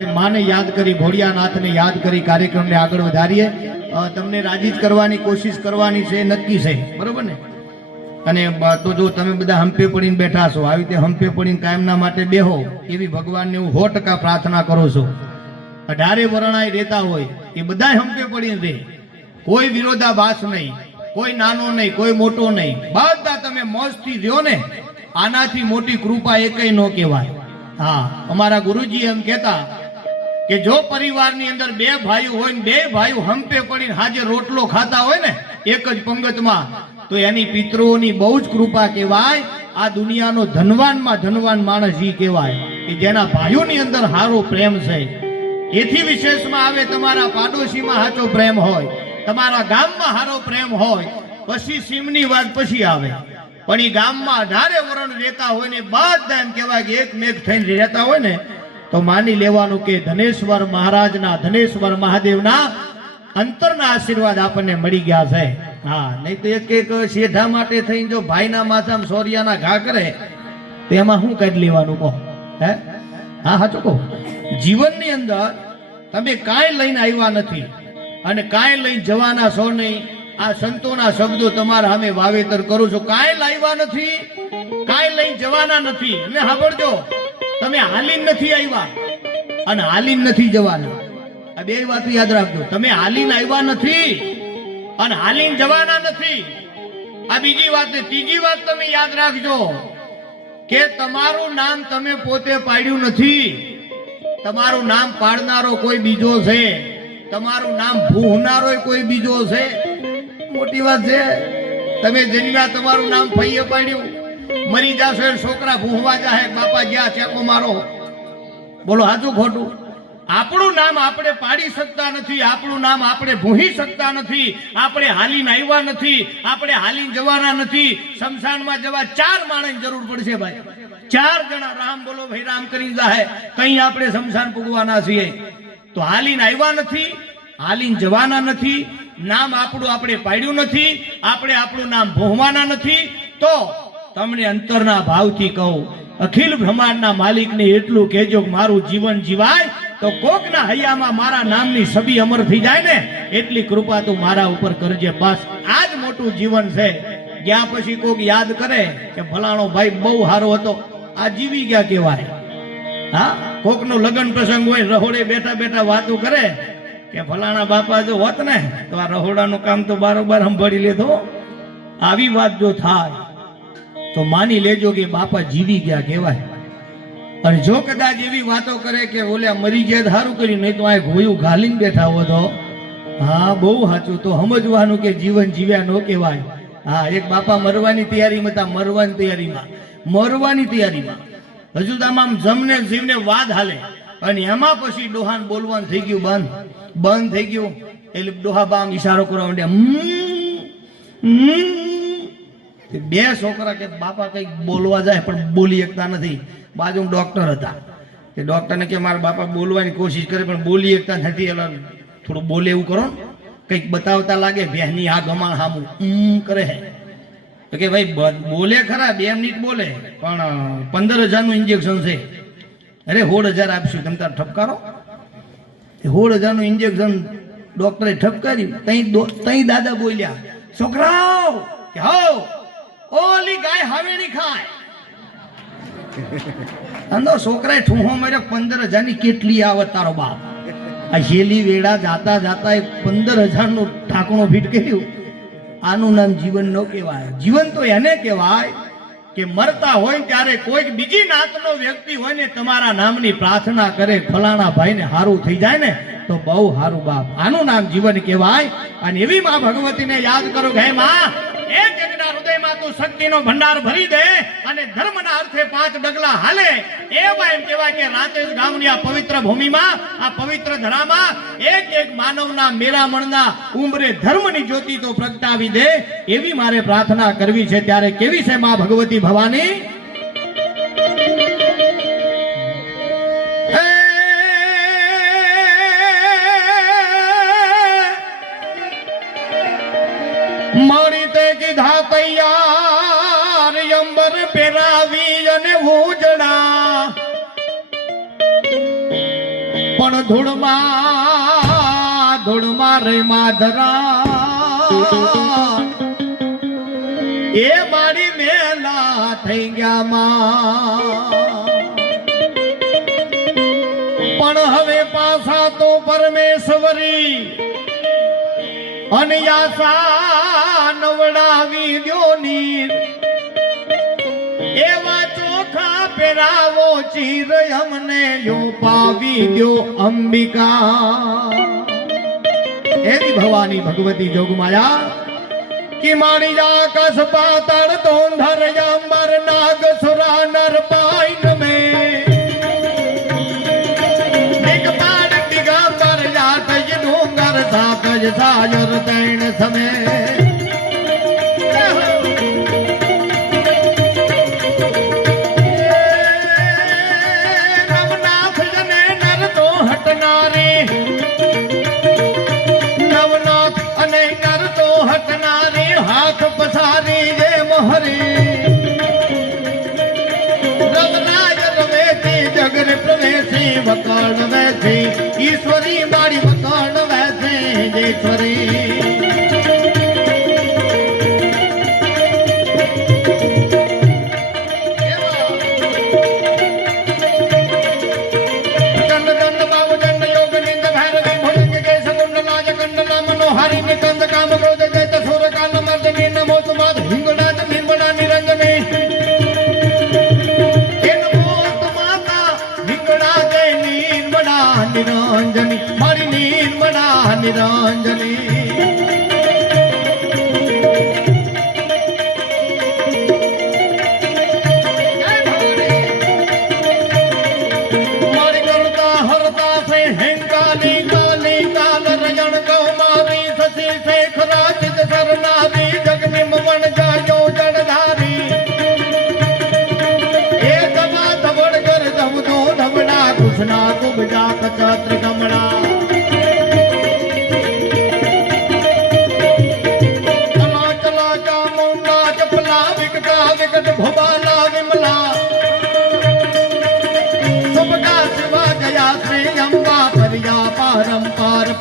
માને યાદ કરી, ભોળિયાનાથને યાદ કરી કાર્યક્રમને આગળ વધારીએ. તમને રાજી કરવાની કોશિશ કરવાની છે, નક્કી છે. બરોબર ને? અને તો જો તમે બધા હંપે પડીને બેઠા છો, આવી રીતે હંપે પડીને કાયમના માટે બેહો, એવી ભગવાનને હું સો ટકા પ્રાર્થના કરું છું. અઢારે વરણાય રહેતા હોય, એ બધા હંપે પડીને રહે. કોઈ વિરોધાભાસ નહીં, કોઈ નાનો નહીં, કોઈ મોટો નહીં. બધા તમે મોજથી રહ્યો ને, આનાથી મોટી કૃપા એકય ન કહેવાય. હા, અમારા ગુરુજી એમ કહેતા કે જો પરિવારની અંદર બે ભાઈઓ હોય ને બે ભાઈઓ હંપે પડીને હાજર રોટલો ખાતા હોય ને, એક જ પંગતમાં, તો એની પિતૃઓની બહુ જ કૃપા કહેવાય. આ દુનિયાનો ધનવાનમાં ધનવાન માણસ ઈ કહેવાય કે જેના ભાઈઓની અંદર સારો પ્રેમ છે. એથી વિશેષમાં આવે તમારા પાડોશીમાં સાચો પ્રેમ હોય, તમારા ગામમાં સારો પ્રેમ હોય, પછી સીમની વાત પછી આવે. પણ એ ગામમાં અઢારે વરણ રહેતા હોય ને બધા એમ કહેવાય કે એક મેઘ થઈને રહેતા હોય ને તો માની લેવાનું કે ધનેશ્વર મહારાજના, ધનેશ્વર મહાદેવના અંતરના આશીર્વાદ આપણને મળી ગયા છે. હા, નહીં તો એક એક સેધા માટે થઈને જો ભાઈના માથામાં સોરિયાના ઘા કરે, તો એમાં શું કરી લેવાનું કહો? હે? હા હા કહો જીવનની અંદર તમે કાંઈ લઈને આવ્યા નથી અને કાંઈ લઈને જવાના છો નહીં. આ સંતોના શબ્દો તમારા અમે વાવેતર કરું છું. કાંઈ લાવ્યા નથી, કાંઈ લઈને જવાના નથી. અને સાંભળજો તમે હાલીન નથી આવ્યા. અને હાલીન નથી જવાના. આ બે વાત યાદ રાખજો. તમે હાલીન આવ્યા નથી અને હાલીન જવાના નથી. આ બીજી વાત ત્રીજી વાત તમે યાદ રાખજો કે તમારું નામ તમે પોતે પાડ્યું નથી. તમારું નામ પાડનારો કોઈ બીજો છે. તમારું નામ ભૂહનારો કોઈ બીજો છે. મોટી વાત છે. તમે જન્મ્યા તમારું નામ ફઈએ પાડ્યું. મરી જાશો, છોકરા ભૂહવા જાહે, બાપા જ્યાં ચેકો મારો. બોલો, હાજુ ખોટું. આપણું નામ આપણે પાડી શકતા નથી, આપણું નામ આપણે ભૂહી શકતા નથી, આપણે હાલીને આવ્યા નથી, આપણે હાલીને જવાના નથી. શમશાનમાં જવા ચાર માણસ જરૂર પડશે ભાઈ. ચાર જણા, રામ બોલો ભાઈ, રામ કરી જાહે. કઈ આપણે શમશાન પૂગવાના છીએ. તો હાલીને આવ્યા નથી, હાલીને જવાના નથી, નામ આપણું આપણે પાડ્યું નથી, આપણે આપણું નામ ભોહવાના નથી. તો તમને અંતરના ભાવથી કહું, અખિલ બ્રહ્માંડના માલિકને એટલું કહેજો કે મારું જીવન જીવાય, તો કોકના હૈયામાં મારા નામની સભી અમર થઈ જાય ને, એટલી કૃપા તું મારા ઉપર કરજે. બસ આ જ મોટું જીવન છે. ગયા પછી કોક યાદ કરે કે ફલાણો ભાઈ બહુ સારો હતો. આ જીવી ગયા કહેવાય. હા, કોકનો લગ્ન પ્રસંગ હોય, રહોડે બેઠા બેઠા વાતો કરે કે ફલાણા બાપા જો હોત ને, તો આ રહોડાનું કામ તો બારોબાર સંભાળી લેતો. આવી વાત જો થાય તો માની લેજો કે બાપા જીવી ગયા કહેવાય. અને જો કદાચ એવી વાતો કરે કે ઓલ્યા મરી ગયા સારું કર્યું નહીં તો આ ગોયું ઘાલીને બેઠા હો તો. હા બહુ સાચું. તો સમજવાનું કે જીવન જીવ્યા ન કહેવાય. હા એક બાપા મરવાની તૈયારીમાં હતા મરવાની તૈયારીમાં. મરવાની તૈયારીમાં. હજુ તો આમ જમને જીવને વાદ હાલે. અને એમાં પછી ડોહાન બોલવાનું થઈ ગયું બંધ. બંધ થઈ ગયું. એટલે ડોહા બામ ઈશારો કરવા માંડ્યા. હમ, બે છોકરા કે બાપા કંઈક બોલવા જાય પણ બોલી શકતા નથી. બાજુ ડોક્ટર હતા. તે ડોક્ટરને કે મારા બાપા બોલવાની કોશિશ કરે પણ બોલી શકતા નથી. એટલે થોડું બોલે એવું કરો કંઈક બતાવતા લાગે, બહેની આ ગમાણ હામું. ઊં કરે હે. તો કે ભાઈ બોલે ખરા, બે મિનિટ બોલે, પણ પંદર હજારનું ઇન્જેક્શન છે. અરે સોળ હજાર આપશું, તમે તાર ઠપકારો. સોળ હજારનું ઇન્જેક્શન ડોક્ટરે ઠપકાર્યું. તઈ તઈ દાદા બોલ્યા, છોકરાઓ, કે હો ઓલી ગાય હવેણી ખાય. અંદર છોકરાએ ઠૂહો માર્યો, પંદર હજારની કેટલી આવે તારો બાપ? આ હેલી વેડા જાતા જાતા એ પંદર હજારનું ઢાંકણું ફીટ કર્યું. આનું નામ જીવન ન કહેવાય. જીવન તો એને કહેવાય કે મરતા હોય ત્યારે કોઈક બીજી નાતનો વ્યક્તિ હોય ને તમારા નામની પ્રાર્થના કરે, ફલાણા ભાઈને સારું થઈ જાય ને, તો બહુ સારું બાપ. આનું નામ જીવન કહેવાય. અને એવી માં ભગવતીને યાદ કરો કે હે માં એક એકના હૃદયમાં તું શક્તિનો ભંડાર ભરી દે અને ધર્મના અર્થે પાંચ ડગલા હાલે. એવા એમ કહેવાય કે રાતેશ ગામની આ પવિત્ર ભૂમિમાં, આ પવિત્ર ધરામાં એક એક માનવના મેરામણના ઉંમરે ધર્મની જ્યોતિ તો પ્રગટાવી દે. એવી મારે પ્રાર્થના કરવી છે. ત્યારે કેવી છે માં ભગવતી ભવાની? તૈયાર અંબર પહેરાવી અને ઉજડા પણ ધૂળમાં ધૂળમાં રે માધરા. એ મારી મેલા થઈ ગયા મા. પણ હવે પાછા તો પરમેશ્વરી અને આશા પીવડાવી દો નીર એવા ચોખા પેરાવો ચીર અમને લોપાવી દો અંબિકા એવી ભવાની ભગવતી જોગમાયા कि माणी जा कसबा तड़ तो धर जा मर नाग सुरा नर पाइन में निक पाड़ टिगा मर जा तज डूंगर सा कज सायर तैन समय મારી વખાણ વેસે ઈશ્વરી મારી વખાણ વેસે જેશ્વરી रणरञ्जने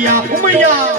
哎呀，我们呀。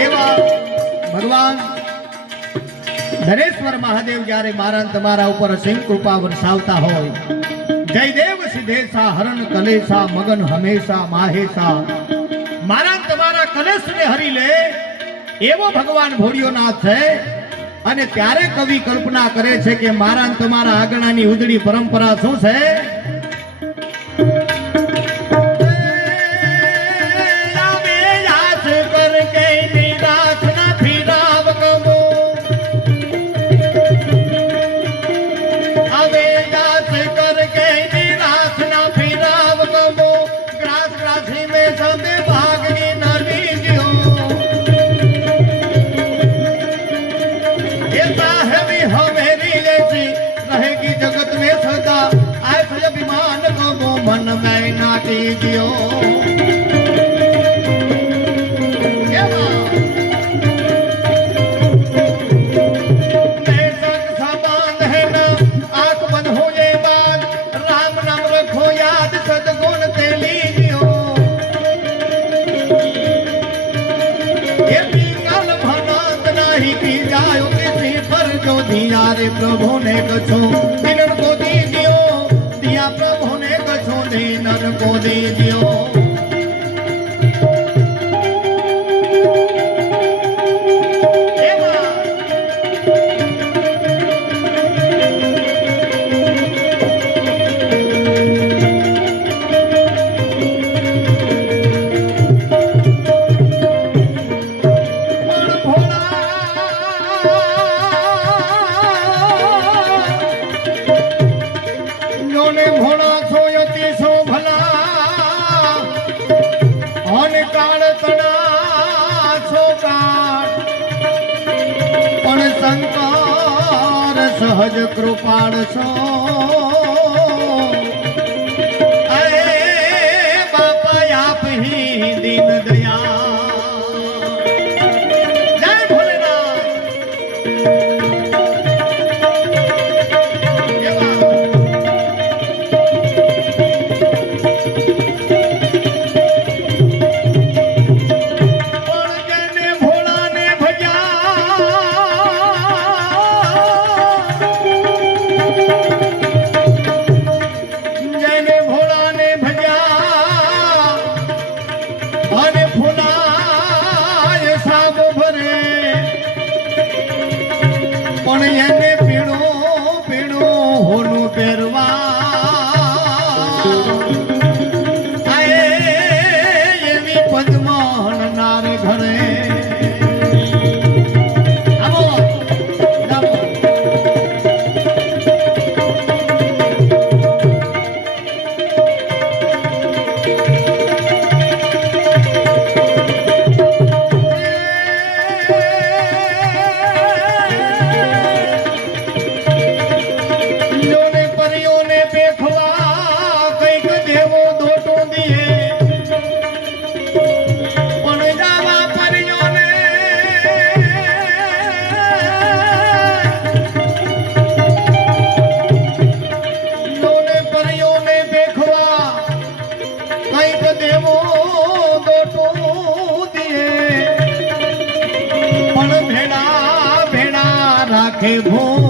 એવા ભગવાન ધનેશ્વર મહાદેવ જ્યારે મારા તમારા ઉપર અસીમ કૃપા વરસાવતા હોય જયદેવ સિદ્ધેશા, હરણ કલેશા, મગન હમેશા, માહેશા. મારા તમારા કલેશ ને હરી લે, એવો ભગવાન ભોળિયોનાથ છે. અને ત્યારે કવિ કલ્પના કરે છે કે મારા તમારા આગળની ઉજળી પરંપરા શું છે? de સહજ કૃપાળ છો. con ella. Hey, boy.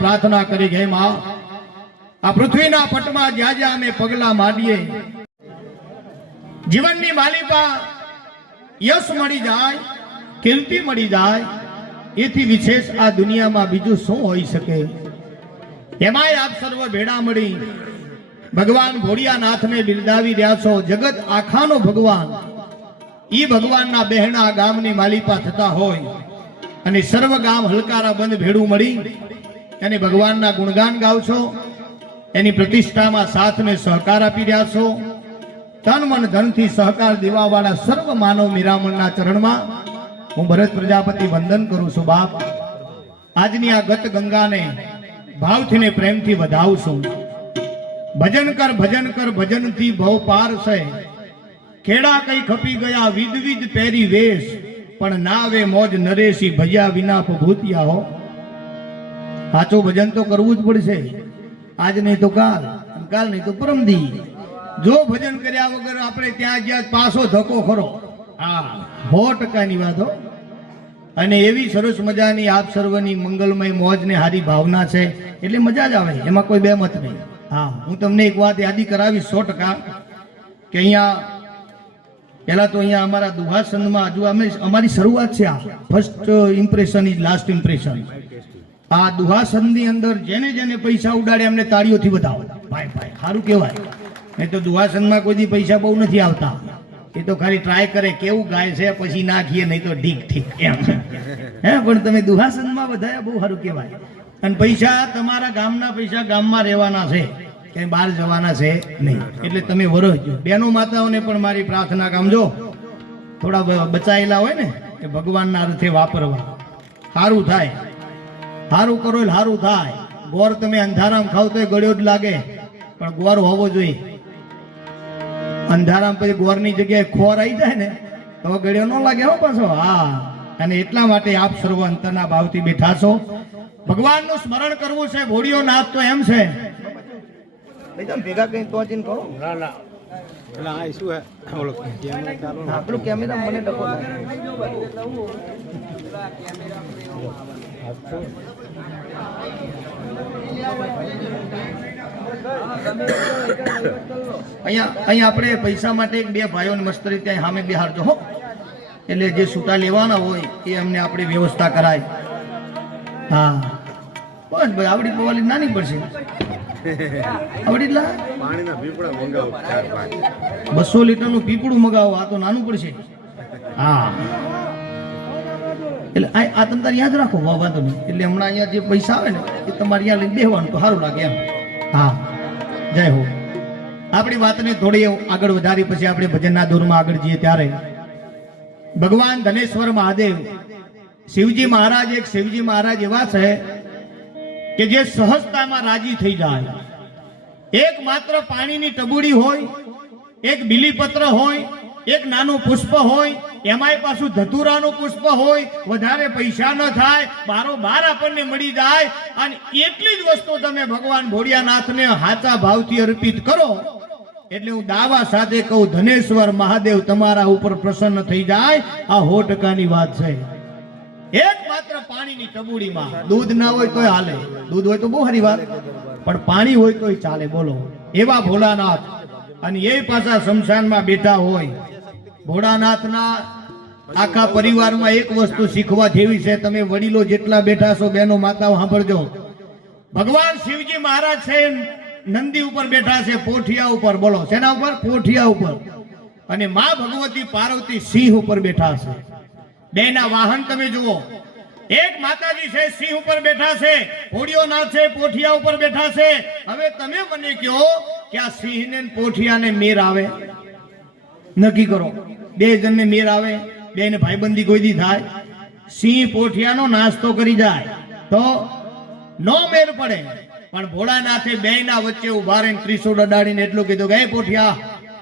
પ્રાર્થના કરી ગઈ, માં. આ પૃથ્વીના પટમાં જ્યાં જ્યાં અમે પગલા માંડીએ, જીવનની માલિકા યશ મળી જાય કીર્તિ મળી જાય, એથી વિશેષ આ દુનિયામાં બીજું શું હોઈ શકે? એમાંય આપ સર્વ ભેડા મળી ભગવાન ભોળિયાનાથને બિરદાવી રહ્યા છો. જગત આખાનો ભગવાન. ઈ ભગવાનના બહેણા ગામની માલિપા થતા હોય અને સર્વ ગામ હલકારા બંધ ભેડું મળી અને ભગવાનના ગુણગાન ગાવ છો એની પ્રતિષ્ઠામાં સાથને સહકાર આપી રહ્યા છો. તન મન ધનથી સહકાર દેવાવાળા સર્વ માનવ મિરામણના ચરણમાં હું ભરત પ્રજાપતિ વંદન કરું છું બાપ. આજની આ ગત ગંગાને ભાવથી ને પ્રેમથી વધાવું છું. ભજન કર ભજન કર, ભજનથી ભવ પાર છે ખેડા કઈ ખપી ગયા વિદ પહેરી વેશ. પણ ના આવે મોજ નરેશી ભજ્યા વિના ભૂતિયા હો. સાચું ભજન તો કરવું જ પડશે. આજ નહીં તો કાલ કાલ નહીં તો પરમદી જો ભજન કર્યા વગર આપણે ત્યાં ગયા પાછો ધક્કો ખરો. હા. સો ટકાની વાત હો. અને એવી સરસ મજાની આપ સર્વની મંગલમય મોજને હારી ભાવના છે એટલે મજા જ આવે એમાં કોઈ બે મત નહીં. હા હું તમને એક વાત યાદી કરાવીશ સો ટકા કે અહીંયા પહેલાં તો અહીંયા અમારા દુહાસનમાં હજુ અમે અમારી શરૂઆત છે આ. First impression is last impression આ દુહાસનની અંદર જેને જેને પૈસા ઉડાડે એમને તાળીઓથી બતાવો ભાઈ ભાઈ, સારું કહેવાય. નહીં તો દુહાસનમાં કોઈ દી પૈસા બહુ નથી આવતા. એ તો ખાલી ટ્રાય કરે કેવું ગાય છે, પછી નાખીએ, નહીં તો ઠીક ઠીક એમ. હે, પણ તમે દુહાસનમાં બધા બહુ સારું કહેવાય. અને પૈસા તમારા ગામના પૈસા ગામમાં રહેવાના છે. ક્યાંય બહાર જવાના છે નહીં. એટલે તમે વરસજો બેનો માતાઓને પણ મારી પ્રાર્થના કામજો થોડા બચાયેલા હોય ને એ ભગવાનના અર્થે વાપરવા. સારું થાય. સારું કરો એટલે સારું થાય. ગોર તમે અંધારામ ખાવ તો ગળ્યો જ લાગે. પણ ગોર હોવો જોઈએ. અંધારામ પછી ગોરની જગ્યાએ ખોર આવી જાય ને તો ગળ્યો ન લાગે હો પાછો. હા. અને એટલા માટે આપ સર્વ અંતરના ભાવથી બેઠા છો. ભગવાનનું સ્મરણ કરવું છે ભોળિયો નાથ તો એમ છે. ભેગા કઈ તો કરો. ના ના. એટલે આ શું હે. ઓલો કેમેરા ચાલુ. આપણું કેમેરા મને ડકો અહીંયા અહીંયા આપણે પૈસા માટે એક બે ભાઈઓને મસ્ત રીતે અહીં સામે બિહારજો, હો. એટલે જે છૂટા લેવાના હોય એ અમને આપણે વ્યવસ્થા કરાય. હા. બસ ભાઈ આવડી પવાલી નાની પડશે આવડી લા પાણીના પીપળા મંગાવો ચાર પાંચ. બસો લીટરનું પીપળું મગાવો આ તો નાનું પડશે. હા. એટલે આ તમે તારે યાદ રાખો વાવા નહીં એટલે હમણાં અહીંયા જે પૈસા આવે ને એ તમારે અહીંયા લઈને બેહવાનું તો સારું લાગે એમ. હા. જય હો. આપણી વાતને થોડી આગળ વધારી પછી આપણે ભજનના દોરમાં આગળ જઈએ ત્યારે. ભગવાન ધનેશ્વર મહાદેવ. શિવજી મહારાજ એક શિવજી મહારાજ એવા છે કે જે સહજતામાં રાજી થઈ જાય. એક માત્ર પાણીની ટબુડી હોય, એક બીલીપત્ર હોય, એક નાનું પુષ્પ હોય, એમાંય પાછું ધતુરાનું પુષ્પ હોય, વધારે પૈસા ન થાય, બારો બાર આપણને મળી જાય, અને એટલી જ વસ્તુ તમે ભગવાન ભોળિયાનાથને હાચા ભાવથી અર્પિત કરો, એટલે હું દાવા સાથે કહું, ધનેશ્વર મહાદેવ, તમારા ઉપર પ્રસન્ન થઈ જાય. આ હો ટકાની વાત છે. એકમાત્ર પાણીની ટબુડીમાં દૂધ ના હોય તોય હાલે. દૂધ હોય તો બહુ સારી વાત. પણ પાણી હોય તોય ચાલે, બોલો. એવા ભોળાનાથ અને એ પાછા શમશાનમાં બેઠા હોય. ભોળાનાથના આખા પરિવારમાં એક વસ્તુ શીખવા જેવી છે, તમે વડીલો જેટલા બેઠા છો બેનો માતાઓ, સાંભળજો. ભગવાન શિવજી મહારાજ છે, નંદી ઉપર બેઠા છે, પોઠિયા ઉપર, બોલો. શેના ઉપર? પોઠિયા ઉપર. અને મા ભગવતી પાર્વતી સિંહ ઉપર બેઠા છે. બેના વાહન તમે જુઓ. એક માતાજી છે, સિંહ ઉપર બેઠા છે ઘોડીઓનાથ છે, પોઠિયા ઉપર બેઠા છે. હવે તમે મને કહો કે આ સિંહ ને પોઠિયાને મેર આવે? નક્કી કરો. બે જણને મેર આવે, બે ને ભાઈબંધી કોઈ થાય. સિંહ પોઠિયાનો નાસ્તો કરી જાય. તો નો મેર પડે. પણ ભોળાનાથે બે ના વચ્ચે ઊભા રહીને ત્રીસો દડાડીને એટલું કીધું કે, "હે પોઠિયા,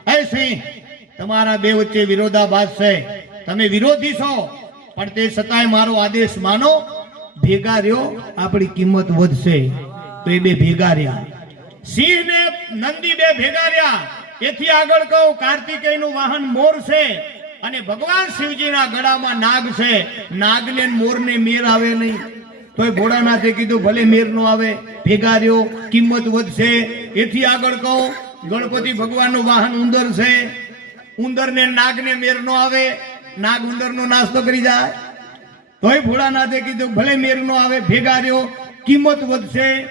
હે સિંહ, તમારા બે વચ્ચે વિરોધાભાસ છે. તમે વિરોધી છો, પણ તે છતાંય મારો આદેશ માનો, ભેગા રહ્યો, આપણી કિંમત વધશે. તો એ બે ભેગા રહ્યા. સિંહ ને નંદી બે ભેગા રહ્યા. એથી આગળ કહું, કાર્તિકેયનું વાહન મોર છે અને ભગવાન શિવજીના ગળામાં નાગ છે. નાગને ને મોરને મેર આવે નહીં. તોય ભોળાનાથે કીધું, ભલે મેર નો આવે, ભેગા રહ્યો, કિંમત વધશે. એથી આગળ કહું, ગણપતિ ભગવાનનું વાહન ઉંદર છે. ઉંદરને નાગને મેર નો આવે. નાગ ઉંદરનો નાસ્તો કરી જાય. તોય ભોળાનાથે કીધું, ભલે મેર નો આવે, ભેગા રહ્યો. કિંમત વધશે.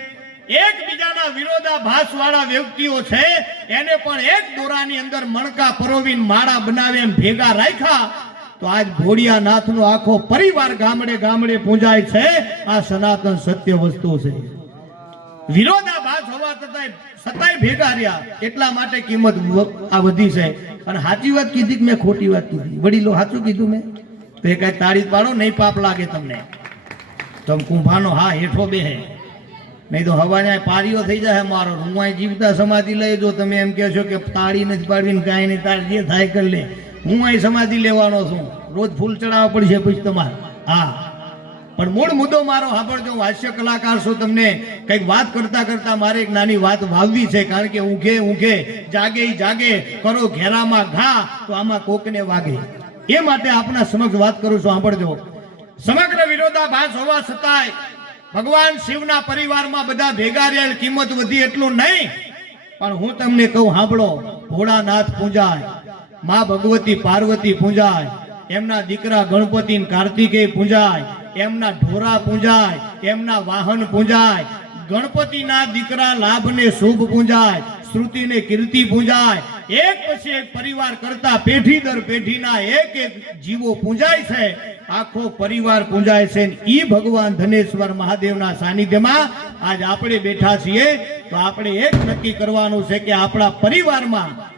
એકબીજાના વિરોધાભાસ વાળા વ્યક્તિઓ છે, એને પણ એક દોરાની અંદર મણકા પરોવીને માળા બનાવે એમ ભેગા રાખ્યા. તો આજ ભોળિયાનાથનો આખો પરિવાર ગામડે ગામડે પૂજાય છે. આ સનાતન સત્ય વસ્તુ છે. વિરોધાભાસ હોવા છતાંય છતાંય ભેગા રહ્યા. એટલા માટે કિંમત આ વધી છે. અને સાચી વાત કીધી કે મેં, ખોટી વાત કીધી. વડીલો સાચું કીધું મેં. તો એ કઈ તાળી પાડો, નહીં પાપ લાગે તમને. તમે કુંભાનો હા હેઠો બેહે. નહીં તો હવા ત્યાં પારીઓ થઈ જાય મારો. હું અહીં જીવતા સમાધિ લઈ જો. તમે એમ કહેશો કે તાળી નથી પાડવી કાંઈ નહીં. તાળી જે થાય કરી લે. હું અહીં સમાધિ લેવાનો છું. રોજ ફૂલ ચડાવવા પડશે પછી તમારે. હા. પણ મૂળ મુદ્દો મારો સાંભળજો, હું હાસ્ય કલાકાર છું, તમને કંઈક વાત કરતા કરતા મારે એક નાની વાત વાવવી છે, કારણ કે ઊંઘે ઊંઘે, જાગે જાગે, કરો ઘેરામાં ઘા, તો આમાં કોકને વાગે. એ માટે આપના સમક્ષ વાત કરું છું, સાંભળજો. સમગ્ર વિરોધાભાસ હોવા છતાંય ભગવાન શિવના પરિવારમાં બધા ભેગા રહેલ કિંમત વધી એટલું નહીં, પણ હું તમને કહું, સાંભળો, ભોળાનાથ પૂજાય, મા ભગવતી પાર્વતી પૂજાય એમના દીકરા ગણપતિ ને કાર્તિકેય પૂજાય, એમના ઢોરા પૂંજાય, એમના વાહન પૂંજાય. ગણપતિના દીકરા લાભને શુભ પૂંજાય, શ્રુતિને કીર્તિ પૂંજાય. એક પછી એક પરિવાર કરતા પેઢી દર પેઢીના એક એક જીવો પૂંજાય છે. આખો પરિવાર પૂંજાય છે ઈ ભગવાન ધનેશ્વર મહાદેવના સાનિધ્યમાં આજ આપણે બેઠા છીએ. તો આપણે એક નક્કી કરવાનું છે કે આપણા પરિવારમાં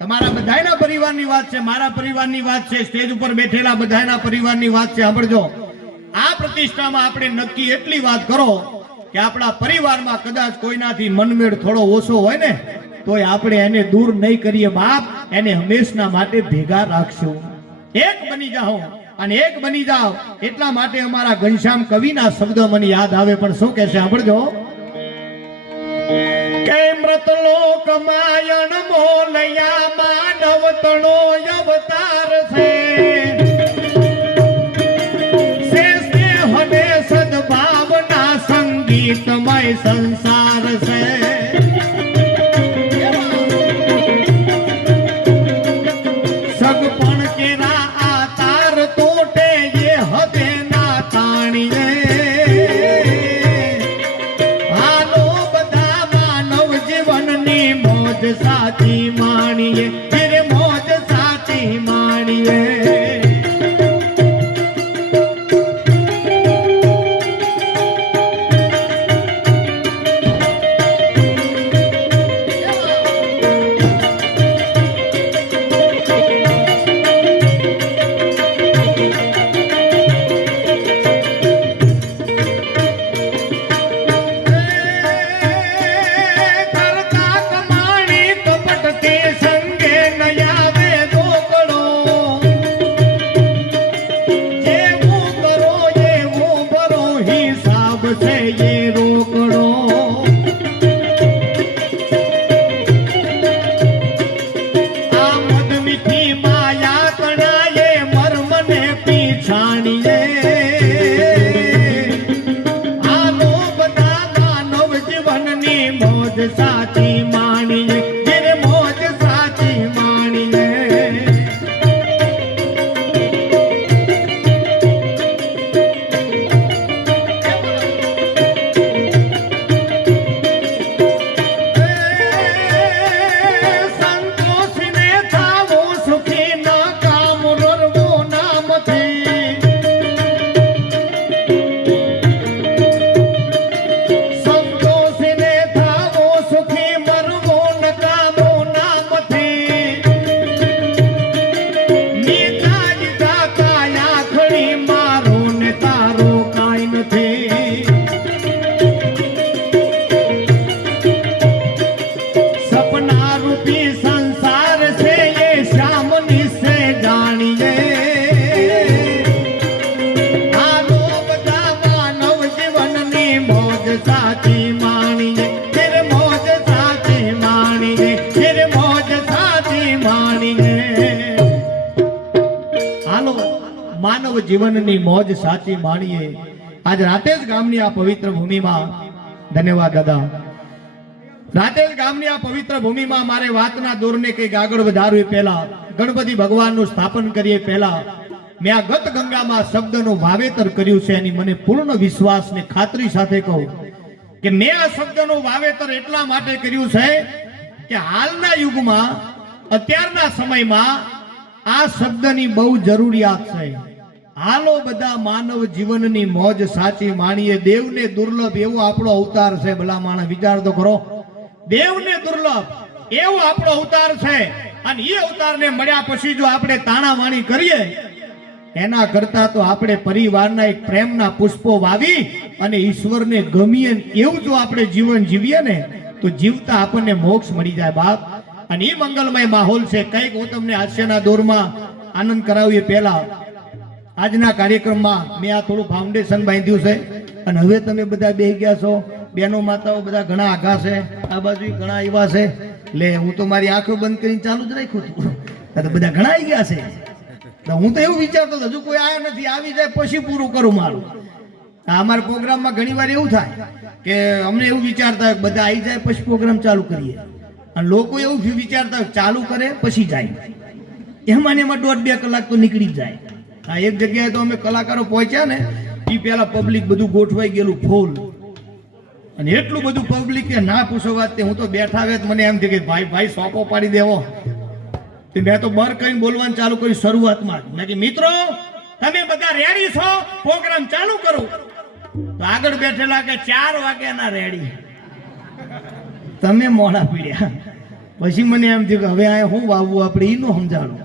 તમારા બધાયના પરિવારની વાત છે, મારા પરિવારની વાત છે, સ્ટેજ ઉપર બેઠેલા બધાના પરિવારની વાત છે. સાંભળજો. આ પ્રતિષ્ઠામાં આપણે નક્કી એટલી વાત કરો કે આપણા પરિવારમાં કદાચ કોઈનાથી મનમેળ થોડો ઓછો હોય ને, તોય આપણે એને દૂર નહીં કરીએ બાપ, એને હંમેશના માટે ભેગા રાખશું. એક બની જાઓ અને એક બની જાઓ. એટલા માટે અમારા ઘનશ્યામ કવિના શબ્દો મને યાદ આવે, પણ શું કહેશે? સાંભળજો. કે મૃતલોક માયણ મોલયા માનવ તણો અવતાર છે. સદભાવના સંગીતમય સંસાર છે. જીવનની મોજ સાચી માણીએ. આજ રાતે ગામની આ પવિત્ર ભૂમિમાં ધન્યવાદ દાદા. રાતે ગામની આ પવિત્ર ભૂમિમાં મારે વાતના દોરને કંઈક આગળ વધારવી પહેલા, ગણપતિ ભગવાનનું સ્થાપન કરીએ પહેલા, મેં આ ગત ગંગામાં શબ્દનું વાવેતર કર્યું છે એની મને પૂર્ણ વિશ્વાસ ને ખાતરી સાથે કહું કે મેં આ શબ્દનું વાવેતર એટલા માટે કર્યું છે કે હાલના યુગમાં, અત્યારના સમયમાં આ શબ્દની બહુ જરૂરિયાત છે. હાલો બધા માનવ જીવનની મોજ સાચી માણીએ. દેવને દુર્લભ એવો આપણો અવતાર છે. ભલા માણસ, વિચાર તો કરો. દેવને દુર્લભ એવો આપણો અવતાર છે. અને એ અવતારને મળ્યા પછી જો આપણે તાણાવાણી કરીએ, એના કરતા તો આપણે પરિવારના એક પ્રેમના પુષ્પો વાવી અને ઈશ્વરને ગમીએ એવું જો આપણે જીવન જીવીએ ને, તો જીવતા આપણને મોક્ષ મળી જાય બાપ. અને એ મંગલમય માહોલ છે. કંઈક હું તમને હાસ્યના દોરમાં આનંદ કરાવીએ પહેલા. આજના કાર્યક્રમમાં મેં આ થોડું ફાઉન્ડેશન બાંધ્યું છે. અને હવે તમે બધા બે ગયા છો. બેનો માતાઓ બધા ઘણા આઘા છે. આ બાજુ ઘણા આવ્યા છે. લે, હું તો મારી આંખો બંધ કરીને ચાલુ જ રાખ્યું હતું. તો બધા ઘણા આવી ગયા છે. તો હું તો એવું વિચારતો હજુ કોઈ આવ્યા નથી, આવી જાય પછી પૂરું કરું મારું. અમારા પ્રોગ્રામમાં ઘણી વાર એવું થાય કે અમને એવું વિચારતા હોય બધા આવી જાય પછી પ્રોગ્રામ ચાલુ કરીએ. અને લોકો એવું વિચારતા હોય ચાલુ કરે પછી જાય. એમાં એમાં દોઢ બે કલાક તો નીકળી જ જાય. આ એક જગ્યાએ તો અમે કલાકારો પહોંચ્યા ને એ પેલા પબ્લિક બધું ગોઠવાઈ ગયેલું ફૂલ અને એટલું બધું પબ્લિક કે ના પૂછો વાત તે હું તો બેઠા આવે તો મને એમ થયું કે ભાઈ ભાઈ સોપો પાડી દેવો. તે મેં તો બર કહીને બોલવાનું ચાલુ કર્યું શરૂઆતમાં મેં કે મિત્રો, તમે બધા રેડી છો? પ્રોગ્રામ ચાલુ કરો. તો આગળ બેઠેલા કે ચાર વાગ્યાના રેડી તમે મોડા પીડ્યા. પછી મને એમ થયું કે હવે આ શું વાવવું, આપણે એનું સમજાણું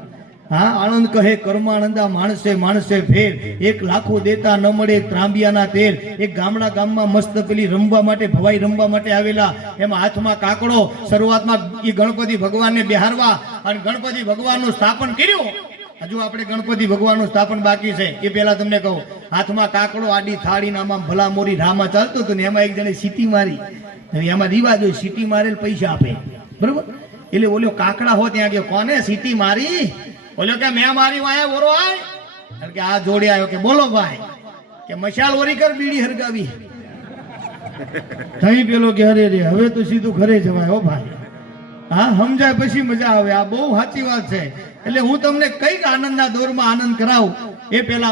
હા આનંદ કહે કર્માનંદા માણસે માણસે ફેર. એક લાખો દેતા ન મળે ત્રાંબિયાના તેલ. એક ગામડા ગામમાં મસ્ત પેલી રમવા માટે, ભવાઈ રમવા માટે આવેલા. એમાં હાથમાં કાકડો. શરૂઆતમાં એ ગણપતિ ભગવાનને બિહારવા અને ગણપતિ ભગવાનનું સ્થાપન કર્યું. હજુ આપણે ગણપતિ ભગવાનનું સ્થાપન બાકી છે. એ પહેલા તમને કહું. હાથમાં કાકડો, આડી થાળી આમાં ભલા મોરી રામા ચાલતો હતો ને એમાં એક જણે સીટી મારી. એમાં રિવાજ હોય, સીટી મારેલ પૈસા આપે. બરોબર? એટલે ઓલો કાકડા હો ત્યાં ગયો. કોને સીટી મારી? ઓલો કે મેં મારી વાયા ઓરો આય. કે આ જોડે આવ્યો કે બોલો ભાઈ, કે મશાલ ઓરી કર બીડી હરગાવી. થઈ પેલો કે અરે રે, હવે તો સીધું ઘરે જવાય હો ભાઈ. હા, સમજાય પછી મજા આવે. આ બહુ સાચી વાત છે. એટલે હું તમને કંઈક આનંદના દોરમાં આનંદ કરાવું. એ પેલા